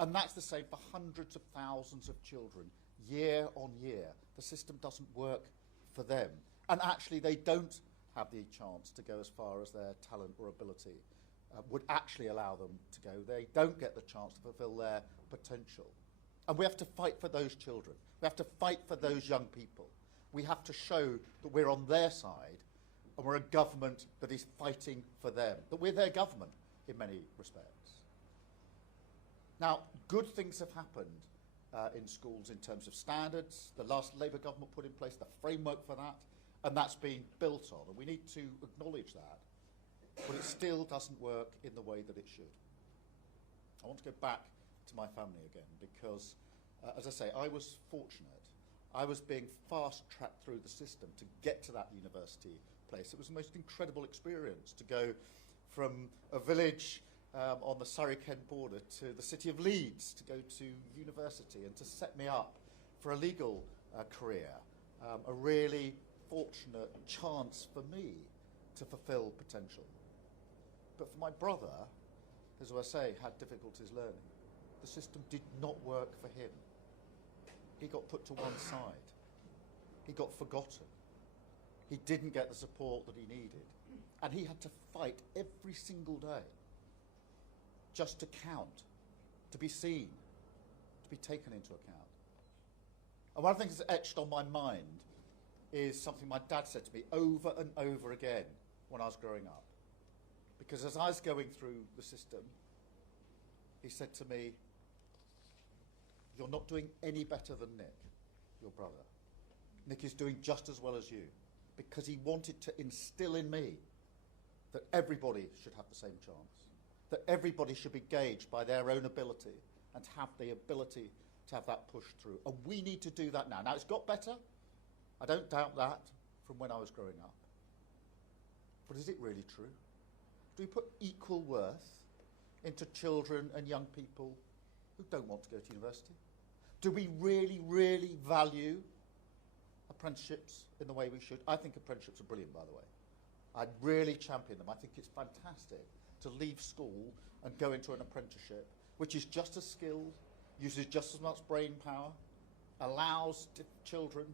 And that's the same for hundreds of thousands of children, year on year. The system doesn't work for them. And actually, they don't have the chance to go as far as their talent or ability would actually allow them to go. They don't get the chance to fulfill their potential. And we have to fight for those children. We have to fight for those young people. We have to show that we're on their side and we're a government that is fighting for them, that we're their government in many respects. Now, good things have happened in schools in terms of standards. The last Labour government put in place the framework for that, and that's been built on, and we need to acknowledge that. But it still doesn't work in the way that it should. I want to go back to my family again because, as I say, I was fortunate. I was being fast-tracked through the system to get to that university place. It was the most incredible experience to go from a village on the Surrey-Kent border to the city of Leeds to go to university and to set me up for a legal career. A really fortunate chance for me to fulfil potential. But for my brother, as I say, had difficulties learning. The system did not work for him. He got put to one side. He got forgotten. He didn't get the support that he needed. And he had to fight every single day just to count, to be seen, to be taken into account. And one of the things that's etched on my mind is something my dad said to me over and over again when I was growing up. Because as I was going through the system, he said to me, "You're not doing any better than Nick, your brother. Nick is doing just as well as you." Because he wanted to instill in me that everybody should have the same chance, that everybody should be gauged by their own ability and have the ability to have that push through. And we need to do that now. Now, it's got better. I don't doubt that from when I was growing up. But is it really true? Do we put equal worth into children and young people who don't want to go to university? Do we really, really value apprenticeships in the way we should? I think apprenticeships are brilliant, by the way. I really champion them. I think it's fantastic to leave school and go into an apprenticeship, which is just as skilled, uses just as much brain power, allows children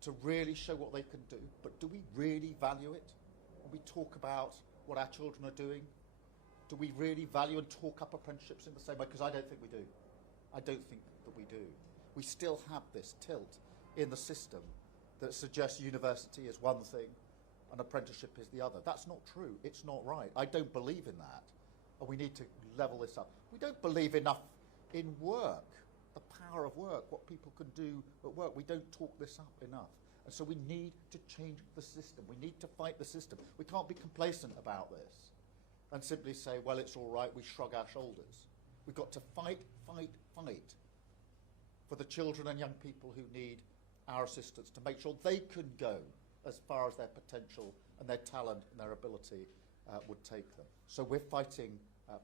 to really show what they can do. But do we really value it? When we talk about what our children are doing, do we really value and talk up apprenticeships in the same way? Because I don't think we do. I don't think that we do. We still have this tilt in the system that suggests university is one thing and apprenticeship is the other. That's not true. It's not right. I don't believe in that. And we need to level this up. We don't believe enough in work, the power of work, what people can do at work. We don't talk this up enough. And so we need to change the system. We need to fight the system. We can't be complacent about this and simply say, well, it's all right, we shrug our shoulders. We've got to fight, fight, fight for the children and young people who need our assistance to make sure they can go as far as their potential and their talent and their ability would take them. So we're fighting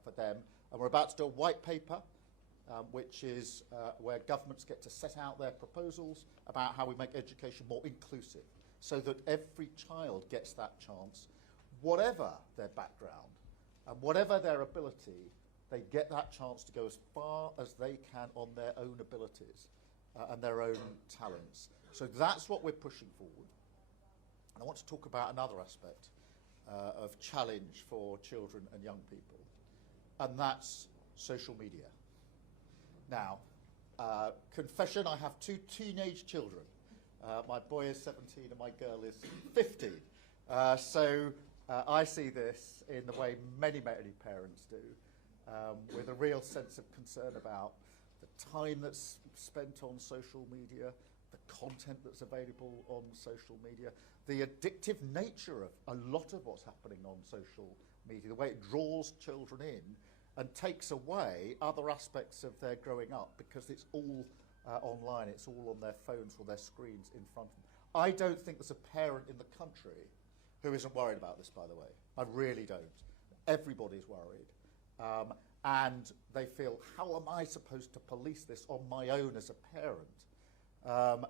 for them. And we're about to do a white paper, which is where governments get to set out their proposals about how we make education more inclusive so that every child gets that chance, whatever their background and whatever their ability, they get that chance to go as far as they can on their own abilities and their own talents. So that's what we're pushing forward. And I want to talk about another aspect of challenge for children and young people, and that's social media. Now, confession, I have two teenage children. My boy is 17 and my girl is 15. So I see this in the way many, many parents do, with a real sense of concern about the time that's spent on social media, the content that's available on social media, the addictive nature of a lot of what's happening on social media, the way it draws children in and takes away other aspects of their growing up because it's all online, it's all on their phones or their screens in front of them. I don't think there's a parent in the country who isn't worried about this, by the way. I really don't. Everybody's worried. And they feel, how am I supposed to police this on my own as a parent?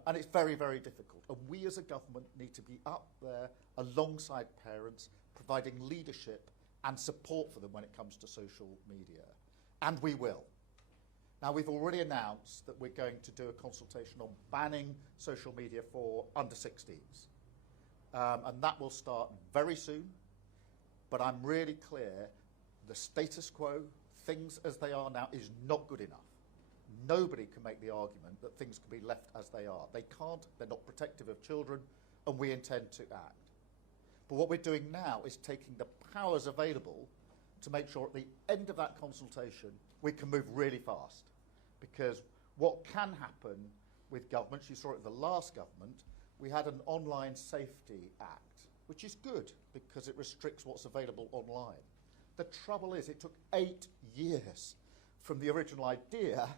And it's very, very difficult. And we as a government need to be up there alongside parents, providing leadership and support for them when it comes to social media. And we will. Now, we've already announced that we're going to do a consultation on banning social media for under-16s. And that will start very soon. But I'm really clear the status quo, things as they are now, is not good enough. Nobody can make the argument that things can be left as they are. They can't, they're not protective of children, and we intend to act. But what we're doing now is taking the powers available to make sure at the end of that consultation we can move really fast. Because what can happen with governments, you saw it with the last government, we had an Online Safety Act, which is good because it restricts what's available online. The trouble is it took 8 years from the original idea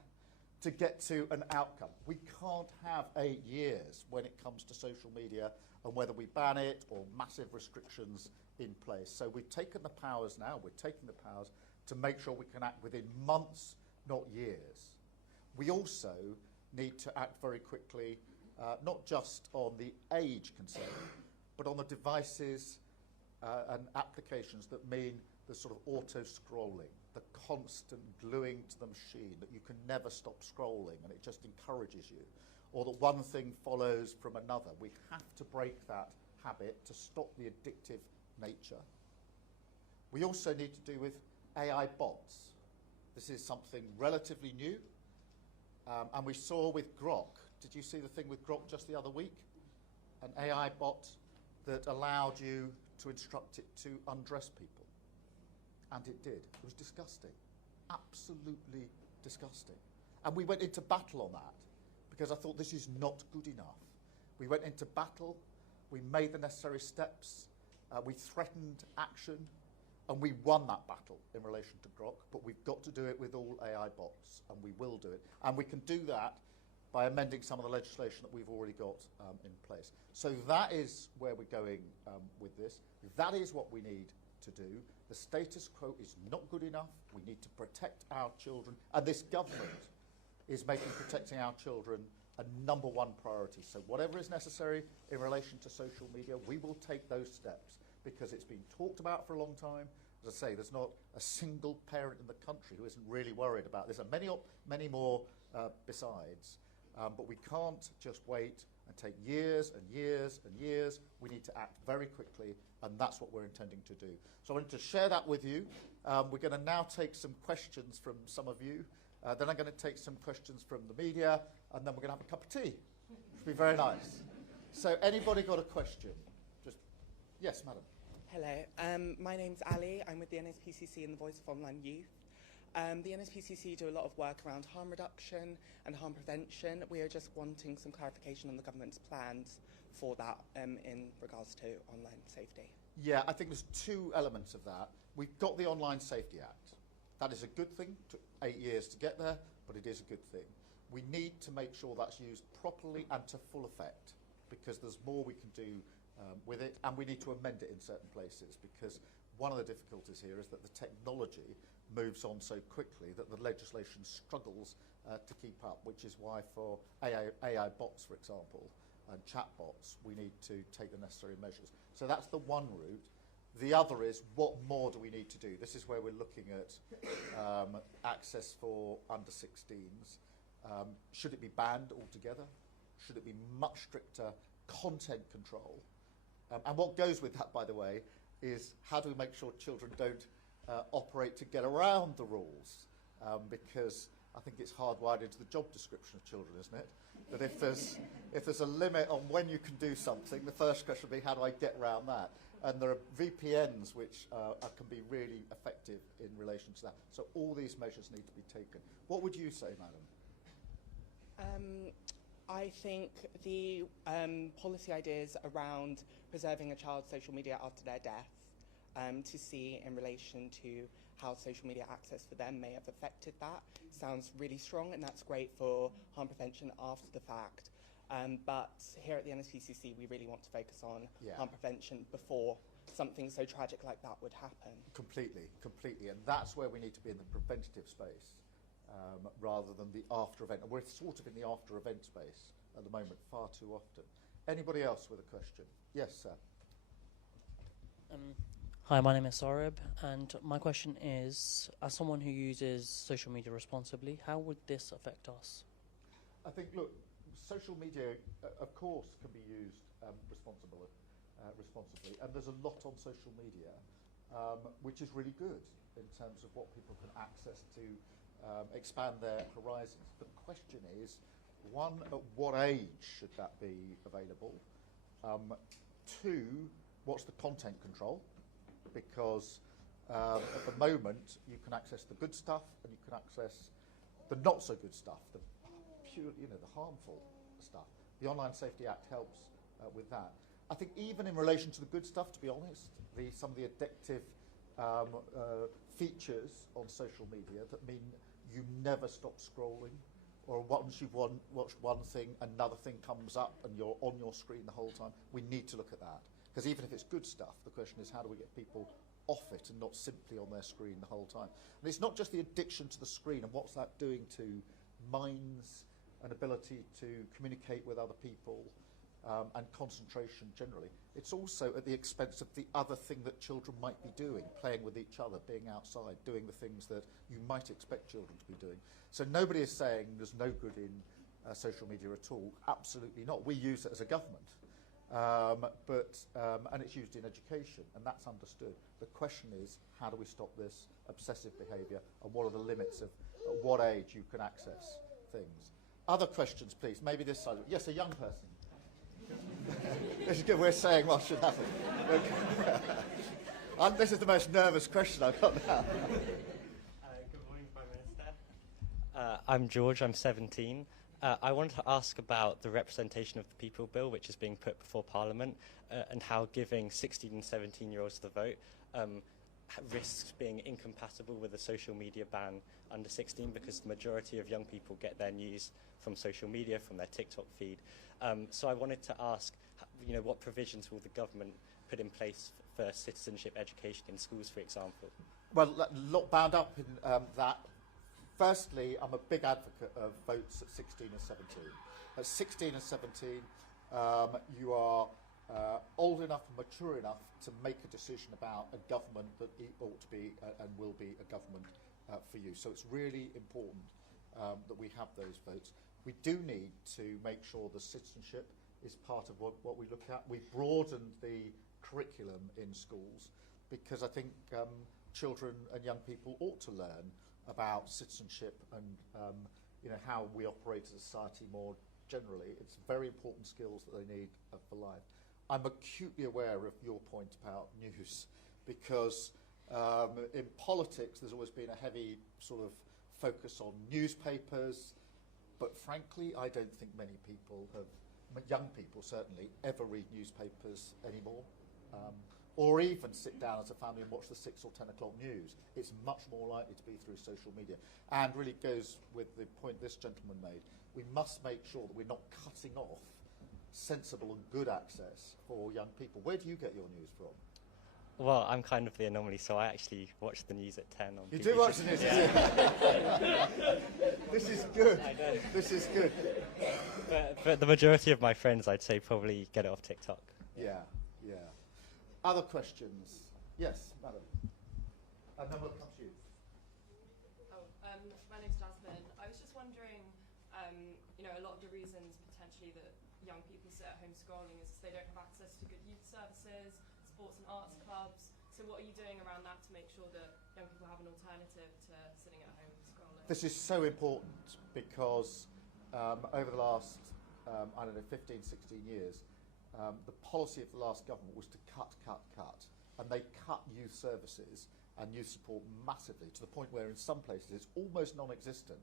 to get to an outcome. We can't have 8 years when it comes to social media and whether we ban it or massive restrictions in place. So we've taken the powers now, we're taking the powers to make sure we can act within months, not years. We also need to act very quickly, not just on the age concern, but on the devices and applications that mean the sort of auto-scrolling, the constant gluing to the machine, that you can never stop scrolling and it just encourages you, or that one thing follows from another. We have to break that habit to stop the addictive nature. We also need to do with AI bots. This is something relatively new, and we saw with Grok. Did you see the thing with Grok just the other week? An AI bot that allowed you to instruct it to undress people. And it did. It was disgusting. Absolutely disgusting. And we went into battle on that because I thought this is not good enough. We went into battle, we made the necessary steps, we threatened action, and we won that battle in relation to Grok, but we've got to do it with all AI bots, and we will do it. And we can do that by amending some of the legislation that we've already got in place. So that is where we're going with this. That is what we need to do. The status quo is not good enough. We need to protect our children, and this government is making protecting our children a #1 priority. So whatever is necessary in relation to social media, we will take those steps because it's been talked about for a long time. As I say, there's not a single parent in the country who isn't really worried about this, and many more besides. But we can't just wait and take years and years and years. We need to act very quickly, and that's what we're intending to do. So I wanted to share that with you. We're going to now take some questions from some of you. Then I'm going to take some questions from the media, and then we're going to have a cup of tea, which will be very nice. So anybody got a question? Just, yes, madam. Hello, my name's Ali. I'm with the NSPCC and the Voice of Online Youth. The NSPCC do a lot of work around harm reduction and harm prevention. We are just wanting some clarification on the government's plans for that in regards to online safety. Yeah, I think there's 2 elements of that. We've got the Online Safety Act. That is a good thing. It took 8 years to get there, but it is a good thing. We need to make sure that's used properly and to full effect, because there's more we can do with it, and we need to amend it in certain places, because one of the difficulties here is that the technology moves on so quickly that the legislation struggles to keep up, which is why for AI bots, for example, and chat bots, we need to take the necessary measures. So that's the one route. The other is, what more do we need to do? This is where we're looking at access for under-16s. Should it be banned altogether? Should it be much stricter content control? And what goes with that, by the way, is how do we make sure children don't operate to get around the rules? Because I think it's hardwired into the job description of children, isn't it? That if there's a limit on when you can do something, the first question will be, how do I get around that? And there are VPNs which can be really effective in relation to that. So all these measures need to be taken. What would you say, madam? I think the policy ideas around preserving a child's social media after their death, to see in relation to how social media access for them may have affected that, sounds really strong, and that's great for harm prevention after the fact. But here at the NSPCC, we really want to focus on harm prevention before something so tragic like that would happen. Completely. And that's where we need to be in the preventative space rather than the after event. And we're sort of in the after event space at the moment far too often. Anybody else with a question? Yes, sir. Hi, my name is Sarib, and my question is, as someone who uses social media responsibly, how would this affect us? I think, look, social media, of course, can be used responsibly, and there's a lot on social media which is really good in terms of what people can access to expand their horizons. The question is, one, at what age should that be available? Two, what's the content control? Because at the moment you can access the good stuff and you can access the not so good stuff, the pure, the harmful stuff. The Online Safety Act helps with that. I think even in relation to the good stuff, to be honest, some of the addictive features on social media that mean you never stop scrolling, or once you've watched one thing, another thing comes up and you're on your screen the whole time. We need to look at that. Because even if it's good stuff, the question is how do we get people off it and not simply on their screen the whole time? And it's not just the addiction to the screen and what's that doing to minds and ability to communicate with other people and concentration generally. It's also at the expense of the other thing that children might be doing, playing with each other, being outside, doing the things that you might expect children to be doing. So nobody is saying there's no good in social media at all. Absolutely not. We use it as a government. And it's used in education, and that's understood. The question is, how do we stop this obsessive behaviour, and what are the limits of at what age you can access things? Other questions, please. Maybe this side. Yes, a young person. This is good. We're saying what should happen. This is the most nervous question I've got now. Good morning, Prime Minister. I'm George. I'm 17. I wanted to ask about the representation of the people bill, which is being put before Parliament, and how giving 16 and 17-year-olds the vote risks being incompatible with a social media ban under 16, because the majority of young people get their news from social media, from their TikTok feed. So I wanted to ask, what provisions will the government put in place for citizenship education in schools, for example? Well, a lot bound up in that. Firstly, I'm a big advocate of votes at 16 and 17. At 16 and 17, you are old enough and mature enough to make a decision about a government that ought to be and will be a government for you. So it's really important that we have those votes. We do need to make sure the citizenship is part of what we look at. We've broadened the curriculum in schools because I think children and young people ought to learn about citizenship and how we operate as a society more generally. It's very important skills that they need for life. I'm acutely aware of your point about news because in politics there's always been a heavy sort of focus on newspapers, but frankly I don't think many people young people certainly, ever read newspapers anymore. Or even sit down as a family and watch the 6 or 10 o'clock news. It's much more likely to be through social media. And really goes with the point this gentleman made. We must make sure that we're not cutting off sensible and good access for young people. Where do you get your news from? Well, I'm kind of the anomaly, so I actually watch the news at 10 on You BBC. do watch the news? Yeah. This is good. I know. This is good. But the majority of my friends, I'd say, probably get it off TikTok. Yeah. Other questions? Yes, madam. And then we'll come to you. My name's Jasmine. I was just wondering, a lot of the reasons potentially that young people sit at home scrolling is they don't have access to good youth services, sports and arts clubs. So what are you doing around that to make sure that young people have an alternative to sitting at home scrolling? This is so important because over the last, 15, 16 years, the policy of the last government was to cut. And they cut youth services and youth support massively to the point where in some places it's almost non-existent,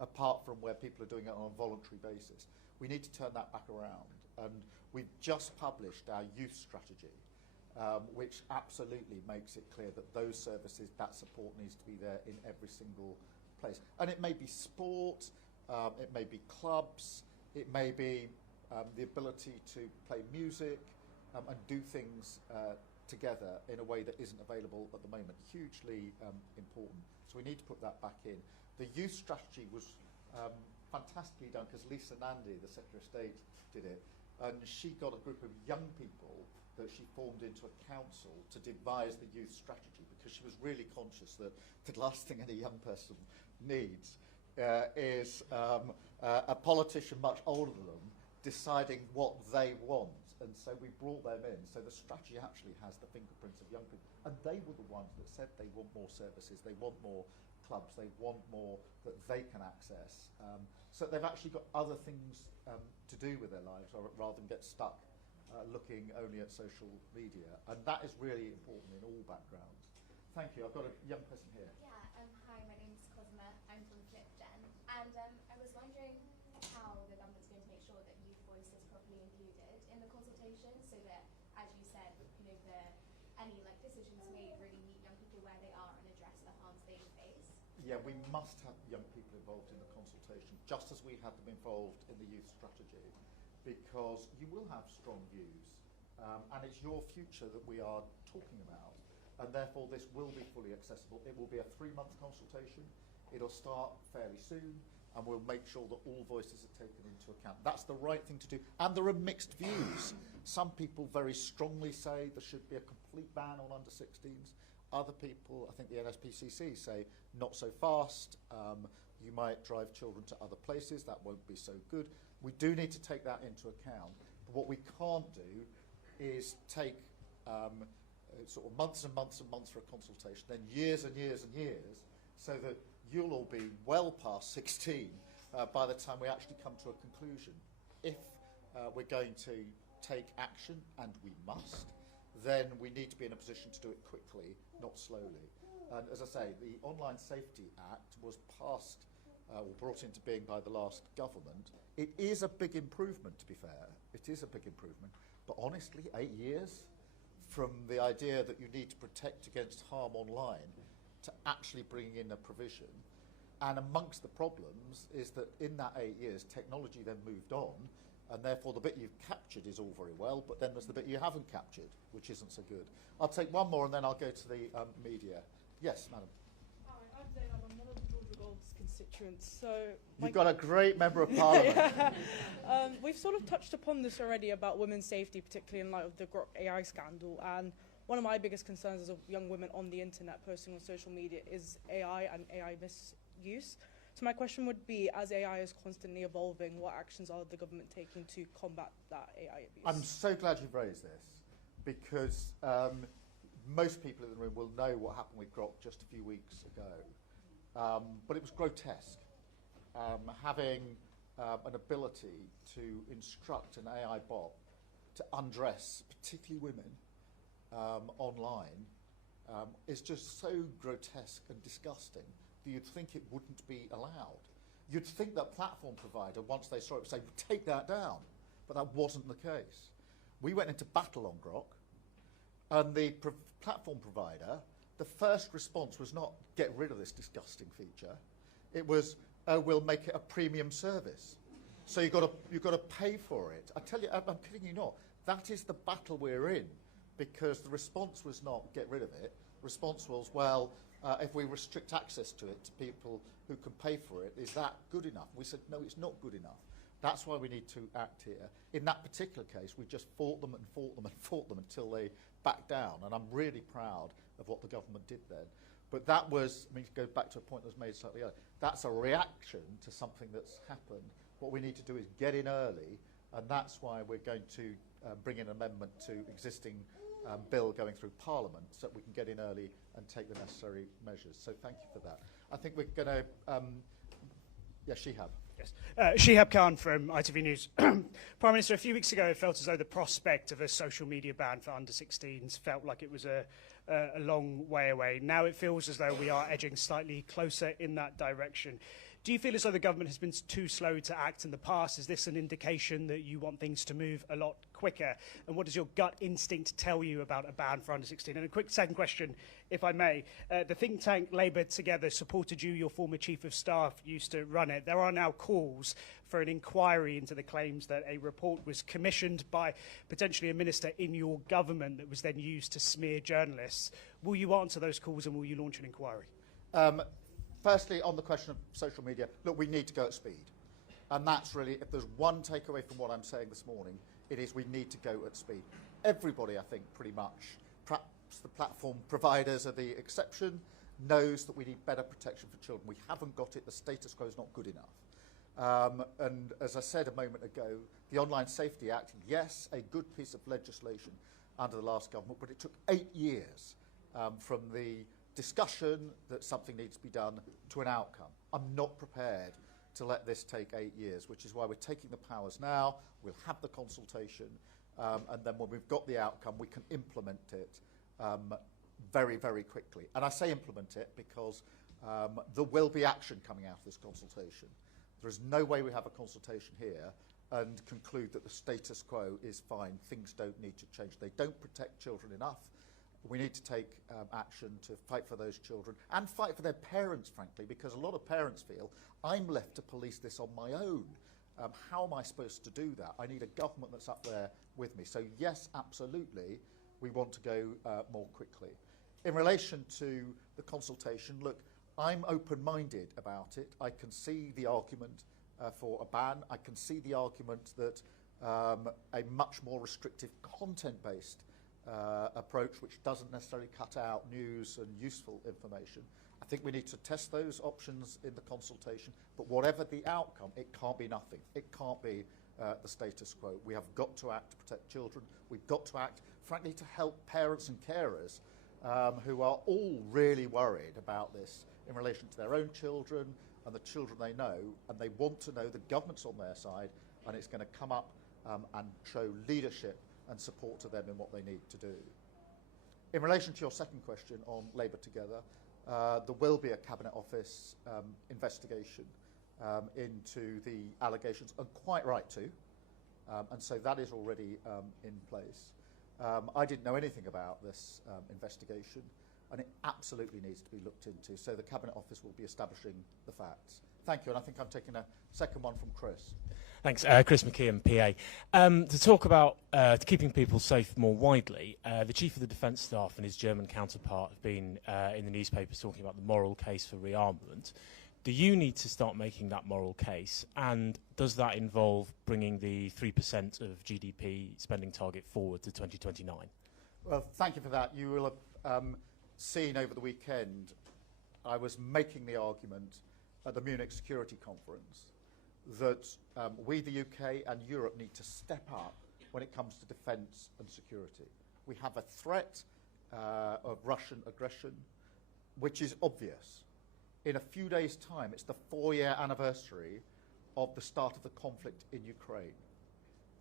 apart from where people are doing it on a voluntary basis. We need to turn that back around. And we've just published our youth strategy, which absolutely makes it clear that those services, that support needs to be there in every single place. And it may be sport, it may be clubs, it may be the ability to play music and do things together in a way that isn't available at the moment. Hugely important. So we need to put that back in. The youth strategy was fantastically done because Lisa Nandy, the Secretary of State, did it. And she got a group of young people that she formed into a council to devise the youth strategy, because she was really conscious that the last thing any young person needs is a politician much older than them deciding what they want. And so we brought them in. So the strategy actually has the fingerprints of young people. And they were the ones that said they want more services, they want more clubs, they want more that they can access. So they've actually got other things to do with their lives rather than get stuck looking only at social media. And that is really important in all backgrounds. Thank you. I've got a young person here. Yeah, hi, my name's Cosma. I'm from FlipGen. And I was wondering how the government's going to make sure that youth voice is properly included in the consultation, so that, as you said, any decisions made really meet young people where they are and address the harms they face. Yeah, we must have young people involved in the consultation, just as we had them involved in the youth strategy, because you will have strong views, and it's your future that we are talking about, and therefore this will be fully accessible. It will be a 3-month consultation. It'll start fairly soon, and we'll make sure that all voices are taken into account. That's the right thing to do. And there are mixed views. Some people very strongly say there should be a complete ban on under-16s. Other people, I think the NSPCC, say not so fast. You might drive children to other places. That won't be so good. We do need to take that into account. But what we can't do is take sort of months and months and months for a consultation, then years and years and years, so that you'll all be well past 16 by the time we actually come to a conclusion. If we're going to take action, and we must, then we need to be in a position to do it quickly, not slowly. And as I say, the Online Safety Act was passed or brought into being by the last government. It is a big improvement, to be fair. It is a big improvement. But honestly, 8 years from the idea that you need to protect against harm online to actually bringing in a provision. And amongst the problems is that in that 8 years, technology then moved on, and therefore the bit you've captured is all very well, but then there's the bit you haven't captured, which isn't so good. I'll take one more and then I'll go to the media. Yes, madam. Hi, I'm Zainab. I'm one of Georgia Gold's constituents. So you've got a great member of parliament. We've sort of touched upon this already about women's safety, particularly in light of the Grok AI scandal. And one of my biggest concerns as a young women on the internet posting on social media is AI and AI misuse. So my question would be, as AI is constantly evolving, what actions are the government taking to combat that AI abuse? I'm so glad you've raised this, because most people in the room will know what happened with Grok just a few weeks ago. But it was grotesque. Having an ability to instruct an AI bot to undress, particularly women, online, is just so grotesque and disgusting that you'd think it wouldn't be allowed. You'd think that platform provider, once they saw it, would say, take that down. But that wasn't the case. We went into battle on Grok, and the platform provider, the first response was not get rid of this disgusting feature. It was, oh, we'll make it a premium service. So you've got to pay for it. I tell you, I'm kidding you not. That is the battle we're in, because the response was not get rid of it. Response was, well, if we restrict access to it to people who can pay for it, is that good enough? We said, no, it's not good enough. That's why we need to act here. In that particular case, we just fought them and fought them and fought them until they backed down. And I'm really proud of what the government did then. But that was, I mean, to go back to a point that was made slightly earlier, that's a reaction to something that's happened. What we need to do is get in early, and that's why we're going to bring in an amendment to existing bill going through Parliament, so that we can get in early and take the necessary measures. So thank you for that. I think we're going to, Shihab. Yes. Shihab Khan from ITV News. Prime Minister, a few weeks ago it felt as though the prospect of a social media ban for under-16s felt like it was a long way away. Now it feels as though we are edging slightly closer in that direction. Do you feel as though the government has been too slow to act in the past? Is this an indication that you want things to move a lot quicker? And what does your gut instinct tell you about a ban for under-16? And a quick second question, if I may. The think tank Labour Together supported you. Your former chief of staff used to run it. There are now calls for an inquiry into the claims that a report was commissioned by potentially a minister in your government that was then used to smear journalists. Will you answer those calls, and will you launch an inquiry? Firstly, on the question of social media, look, we need to go at speed. And that's really, if there's one takeaway from what I'm saying this morning, It is we need to go at speed. Everybody, I think, pretty much, perhaps the platform providers are the exception, knows that we need better protection for children. We haven't got it. The status quo is not good enough. And as I said a moment ago, the Online Safety Act, yes, a good piece of legislation under the last government, but it took 8 years from the discussion that something needs to be done to an outcome. I'm not prepared to let this take 8 years, which is why we're taking the powers now. We'll have the consultation, and then when we've got the outcome, we can implement it very, very quickly. And I say implement it because there will be action coming out of this consultation. There is no way we have a consultation here and conclude that the status quo is fine. Things don't need to change. They don't protect children enough. We need to take action to fight for those children and fight for their parents, frankly, because a lot of parents feel, I'm left to police this on my own. How am I supposed to do that? I need a government that's up there with me. So yes, absolutely, we want to go more quickly. In relation to the consultation, look, I'm open-minded about it. I can see the argument for a ban. I can see the argument that a much more restrictive content-based approach, which doesn't necessarily cut out news and useful information. I think we need to test those options in the consultation, but whatever the outcome, it can't be nothing. It can't be the status quo. We have got to act to protect children. We've got to act, frankly, to help parents and carers who are all really worried about this in relation to their own children and the children they know, and they want to know the government's on their side and it's going to come up and show leadership and support to them in what they need to do. In relation to your second question on Labour Together, there will be a Cabinet Office investigation into the allegations, and quite right to, and so that is already in place. I didn't know anything about this investigation, and it absolutely needs to be looked into, so the Cabinet Office will be establishing the facts. Thank you, and I think I'm taking a second one from Chris. Thanks. Chris McKeon, PA. To talk about keeping people safe more widely, the Chief of the Defence Staff and his German counterpart have been in the newspapers talking about the moral case for rearmament. Do you need to start making that moral case, and does that involve bringing the 3% of GDP spending target forward to 2029? Well, thank you for that. You will have seen over the weekend I was making the argument at the Munich Security Conference that we, the UK and Europe, need to step up when it comes to defence and security. We have a threat of Russian aggression, which is obvious. In a few days' time, it's the 4-year anniversary of the start of the conflict in Ukraine.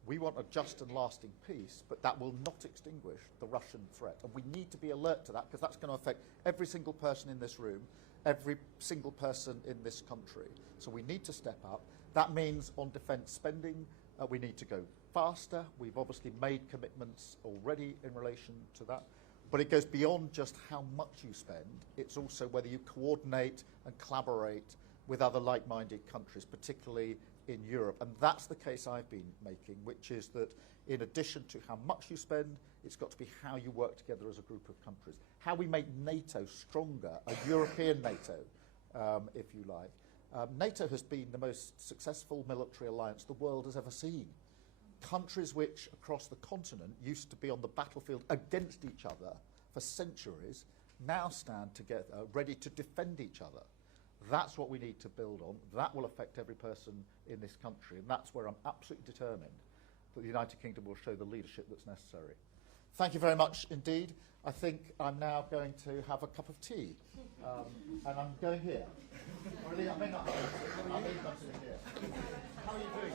We want a just and lasting peace, but that will not extinguish the Russian threat. And we need to be alert to that, because that's going to affect every single person in this room, every single person in this country. So we need to step up. That means on defence spending, we need to go faster. We've obviously made commitments already in relation to that. But it goes beyond just how much you spend. It's also whether you coordinate and collaborate with other like-minded countries, particularly in Europe. And that's the case I've been making, which is that in addition to how much you spend, it's got to be how you work together as a group of countries. How we make NATO stronger, a European NATO, if you like. NATO has been the most successful military alliance the world has ever seen. Countries which, across the continent, used to be on the battlefield against each other for centuries, now stand together, ready to defend each other. That's what we need to build on. That will affect every person in this country, and that's where I'm absolutely determined that the United Kingdom will show the leadership that's necessary. Thank you very much indeed. I think I'm now going to have a cup of tea, and I'm going here. Really, I may not have it. I may not sit here. How are you doing?